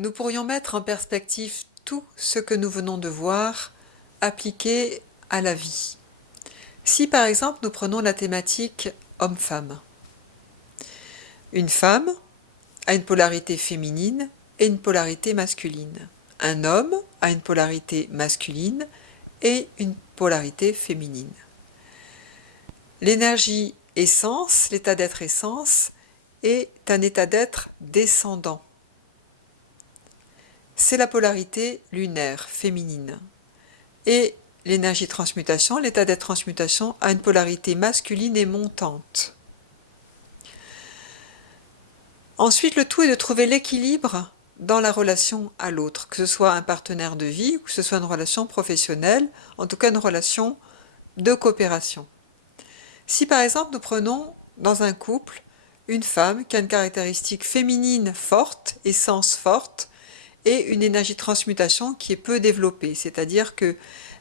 nous pourrions mettre en perspective tout ce que nous venons de voir appliqué à la vie. Si par exemple nous prenons la thématique homme-femme, une femme a une polarité féminine et une polarité masculine. Un homme a une polarité masculine et une polarité féminine. L'énergie essence, l'état d'être essence, est un état d'être descendant. C'est la polarité lunaire, féminine. Et l'énergie transmutation, l'état d'être transmutation, a une polarité masculine et montante. Ensuite, le tout est de trouver l'équilibre dans la relation à l'autre, que ce soit un partenaire de vie ou que ce soit une relation professionnelle, en tout cas une relation de coopération. Si par exemple nous prenons dans un couple une femme qui a une caractéristique féminine forte, essence forte, et une énergie de transmutation qui est peu développée, c'est-à-dire qu'elle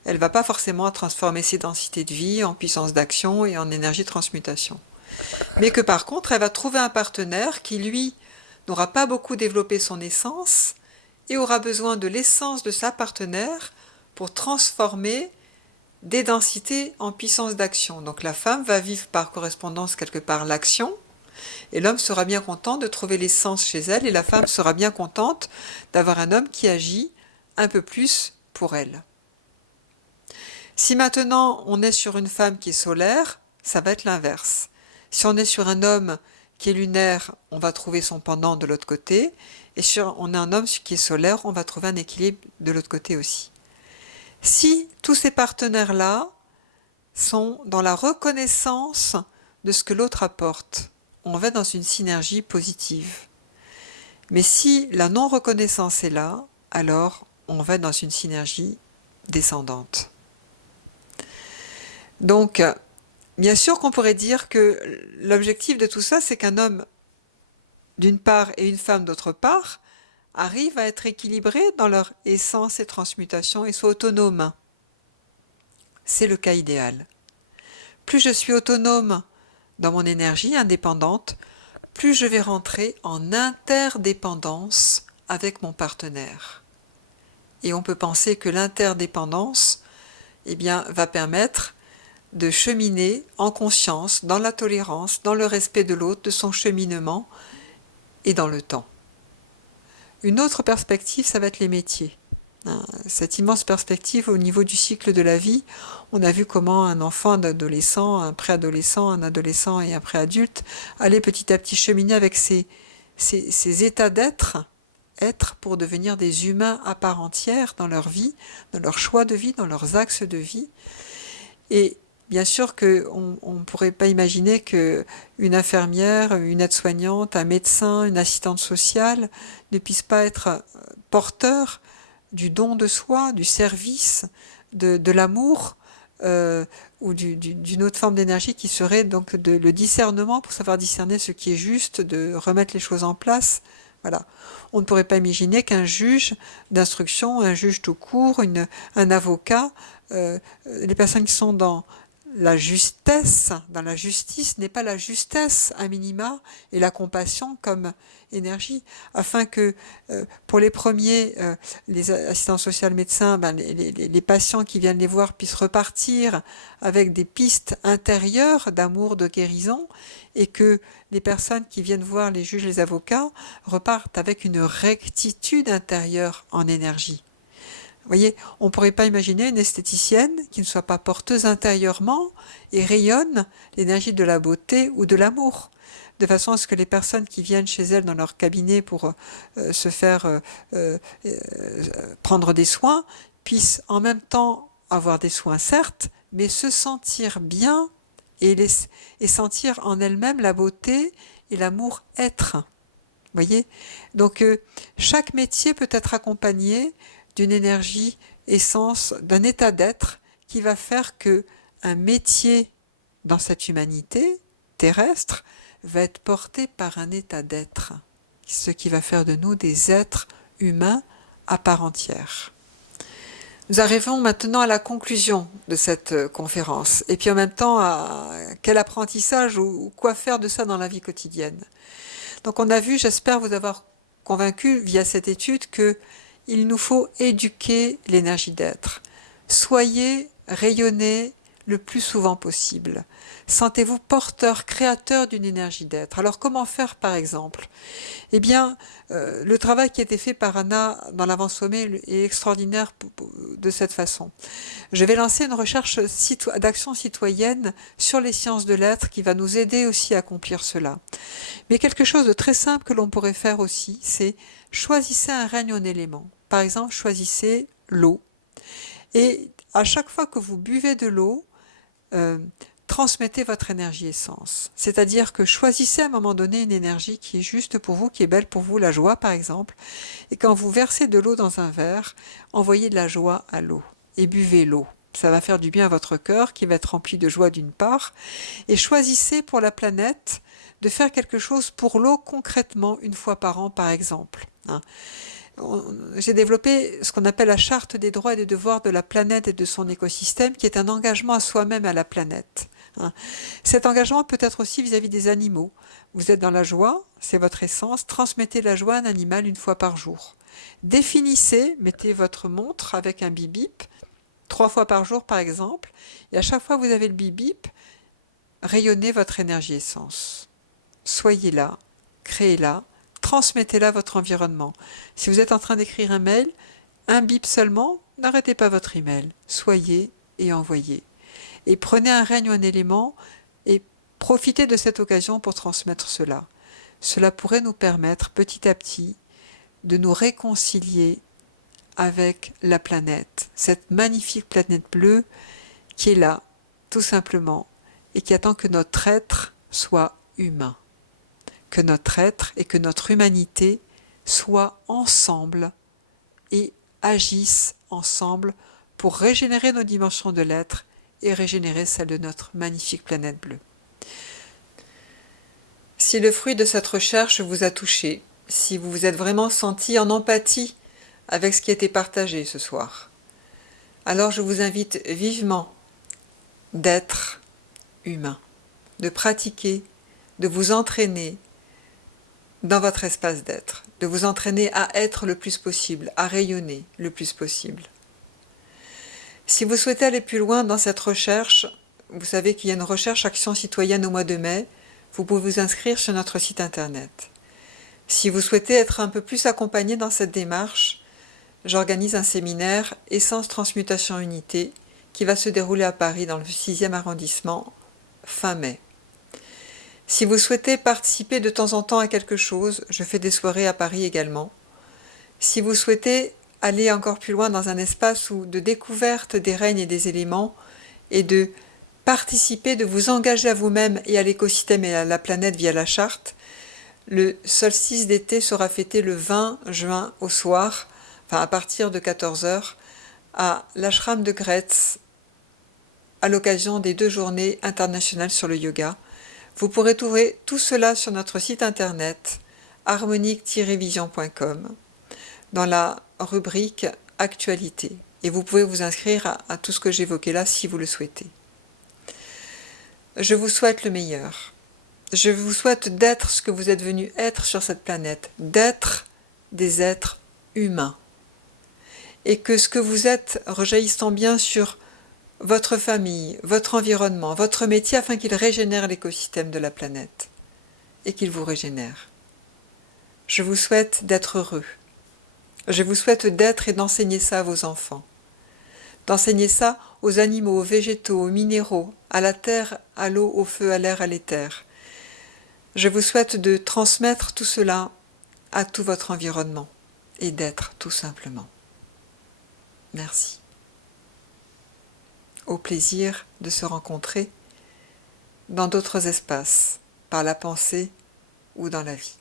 ne va pas forcément transformer ses densités de vie en puissance d'action et en énergie de transmutation. Mais que par contre, elle va trouver un partenaire qui, lui, n'aura pas beaucoup développé son essence et aura besoin de l'essence de sa partenaire pour transformer des densités en puissance d'action. Donc la femme va vivre par correspondance quelque part l'action, et l'homme sera bien content de trouver l'essence chez elle, et la femme sera bien contente d'avoir un homme qui agit un peu plus pour elle. Si maintenant on est sur une femme qui est solaire, ça va être l'inverse. Si on est sur un homme qui est lunaire, on va trouver son pendant de l'autre côté, et si on a un homme qui est solaire, on va trouver un équilibre de l'autre côté aussi. Si tous ces partenaires-là sont dans la reconnaissance de ce que l'autre apporte, on va dans une synergie positive. Mais si la non-reconnaissance est là, alors on va dans une synergie descendante. Donc, bien sûr qu'on pourrait dire que l'objectif de tout ça, c'est qu'un homme d'une part et une femme d'autre part arrivent à être équilibrés dans leur essence et transmutation et soient autonomes. C'est le cas idéal. Plus je suis autonome dans mon énergie indépendante, plus je vais rentrer en interdépendance avec mon partenaire. Et on peut penser que l'interdépendance, va permettre de cheminer en conscience, dans la tolérance, dans le respect de l'autre, de son cheminement et dans le temps. Une autre perspective, ça va être les métiers. Cette immense perspective au niveau du cycle de la vie, on a vu comment un enfant, un adolescent, un préadolescent, un adolescent et un préadulte allaient petit à petit cheminer avec ces états d'être, être pour devenir des humains à part entière dans leur vie, dans leurs choix de vie, dans leurs axes de vie. Et bien sûr qu'on ne pourrait pas imaginer qu'une infirmière, une aide-soignante, un médecin, une assistante sociale ne puisse pas être porteur du don de soi, du service, de l'amour, ou d'une autre forme d'énergie qui serait donc le discernement pour savoir discerner ce qui est juste, de remettre les choses en place. Voilà. On ne pourrait pas imaginer qu'un juge d'instruction, un juge tout court, un avocat, les personnes qui sont dans la justesse, dans la justice, n'est pas la justesse à minima et la compassion comme énergie, afin que pour les premiers, les assistants sociaux médecins, les patients qui viennent les voir puissent repartir avec des pistes intérieures d'amour, de guérison, et que les personnes qui viennent voir les juges, les avocats, repartent avec une rectitude intérieure en énergie. Vous voyez, on ne pourrait pas imaginer une esthéticienne qui ne soit pas porteuse intérieurement et rayonne l'énergie de la beauté ou de l'amour, de façon à ce que les personnes qui viennent chez elle dans leur cabinet pour se faire prendre des soins puissent en même temps avoir des soins certes, mais se sentir bien et sentir en elles-mêmes la beauté et l'amour être. Vous voyez ? Donc chaque métier peut être accompagné d'une énergie essence, d'un état d'être qui va faire que un métier dans cette humanité terrestre va être porté par un état d'être, ce qui va faire de nous des êtres humains à part entière. Nous arrivons maintenant à la conclusion de cette conférence, et puis en même temps à quel apprentissage ou quoi faire de ça dans la vie quotidienne. Donc on a vu, j'espère vous avoir convaincu via cette étude qu'il nous faut éduquer l'énergie d'être. Soyez, rayonnez le plus souvent possible. Sentez-vous porteur, créateur d'une énergie d'être. Alors comment faire par exemple? Eh bien, le travail qui a été fait par Anna dans l'avant-sommet est extraordinaire de cette façon. Je vais lancer une recherche d'action citoyenne sur les sciences de l'être qui va nous aider aussi à accomplir cela. Mais quelque chose de très simple que l'on pourrait faire aussi, c'est choisissez un règne en éléments. Par exemple, choisissez l'eau. Et à chaque fois que vous buvez de l'eau, transmettez votre énergie essence. C'est-à-dire que choisissez à un moment donné une énergie qui est juste pour vous, qui est belle pour vous, la joie par exemple. Et quand vous versez de l'eau dans un verre, envoyez de la joie à l'eau et buvez l'eau. Ça va faire du bien à votre cœur qui va être rempli de joie d'une part. Et choisissez pour la planète de faire quelque chose pour l'eau concrètement une fois par an par exemple. J'ai développé ce qu'on appelle la charte des droits et des devoirs de la planète et de son écosystème, qui est un engagement à soi-même et à la planète. Cet engagement peut être aussi vis-à-vis des animaux. Vous êtes dans la joie, c'est votre essence, transmettez la joie à un animal une fois par jour. Définissez, mettez votre montre avec un bip-bip, 3 fois par jour par exemple, et à chaque fois que vous avez le bip-bip, rayonnez votre énergie essence. Soyez là, créez-la, transmettez-la à votre environnement. Si vous êtes en train d'écrire un mail, un bip seulement, n'arrêtez pas votre email. Soyez et envoyez. Et prenez un règne ou un élément et profitez de cette occasion pour transmettre cela. Cela pourrait nous permettre petit à petit de nous réconcilier avec la planète, cette magnifique planète bleue qui est là, tout simplement, et qui attend que notre être soit humain. Que notre être et que notre humanité soient ensemble et agissent ensemble pour régénérer nos dimensions de l'être et régénérer celle de notre magnifique planète bleue. Si le fruit de cette recherche vous a touché, si vous vous êtes vraiment senti en empathie avec ce qui a été partagé ce soir, alors je vous invite vivement d'être humain, de pratiquer, de vous entraîner dans votre espace d'être, de vous entraîner à être le plus possible, à rayonner le plus possible. Si vous souhaitez aller plus loin dans cette recherche, vous savez qu'il y a une recherche Action citoyenne au mois de mai, vous pouvez vous inscrire sur notre site internet. Si vous souhaitez être un peu plus accompagné dans cette démarche, j'organise un séminaire Essence Transmutation Unité qui va se dérouler à Paris dans le 6e arrondissement fin mai. Si vous souhaitez participer de temps en temps à quelque chose, je fais des soirées à Paris également. Si vous souhaitez aller encore plus loin dans un espace de découverte des règnes et des éléments et de participer, de vous engager à vous-même et à l'écosystème et à la planète via la charte, le solstice d'été sera fêté le 20 juin au soir, à partir de 14h, à l'ashram de Gretz, à l'occasion des 2 journées internationales sur le yoga. Vous pourrez trouver tout cela sur notre site internet harmonique-vision.com dans la rubrique Actualité. Et vous pouvez vous inscrire à tout ce que j'évoquais là si vous le souhaitez. Je vous souhaite le meilleur. Je vous souhaite d'être ce que vous êtes venu être sur cette planète, d'être des êtres humains. Et que ce que vous êtes rejaillisse tant bien sur votre famille, votre environnement, votre métier, afin qu'il régénère l'écosystème de la planète et qu'il vous régénère. Je vous souhaite d'être heureux. Je vous souhaite d'être et d'enseigner ça à vos enfants. D'enseigner ça aux animaux, aux végétaux, aux minéraux, à la terre, à l'eau, au feu, à l'air, à l'éther. Je vous souhaite de transmettre tout cela à tout votre environnement et d'être tout simplement. Merci. Au plaisir de se rencontrer dans d'autres espaces, par la pensée ou dans la vie.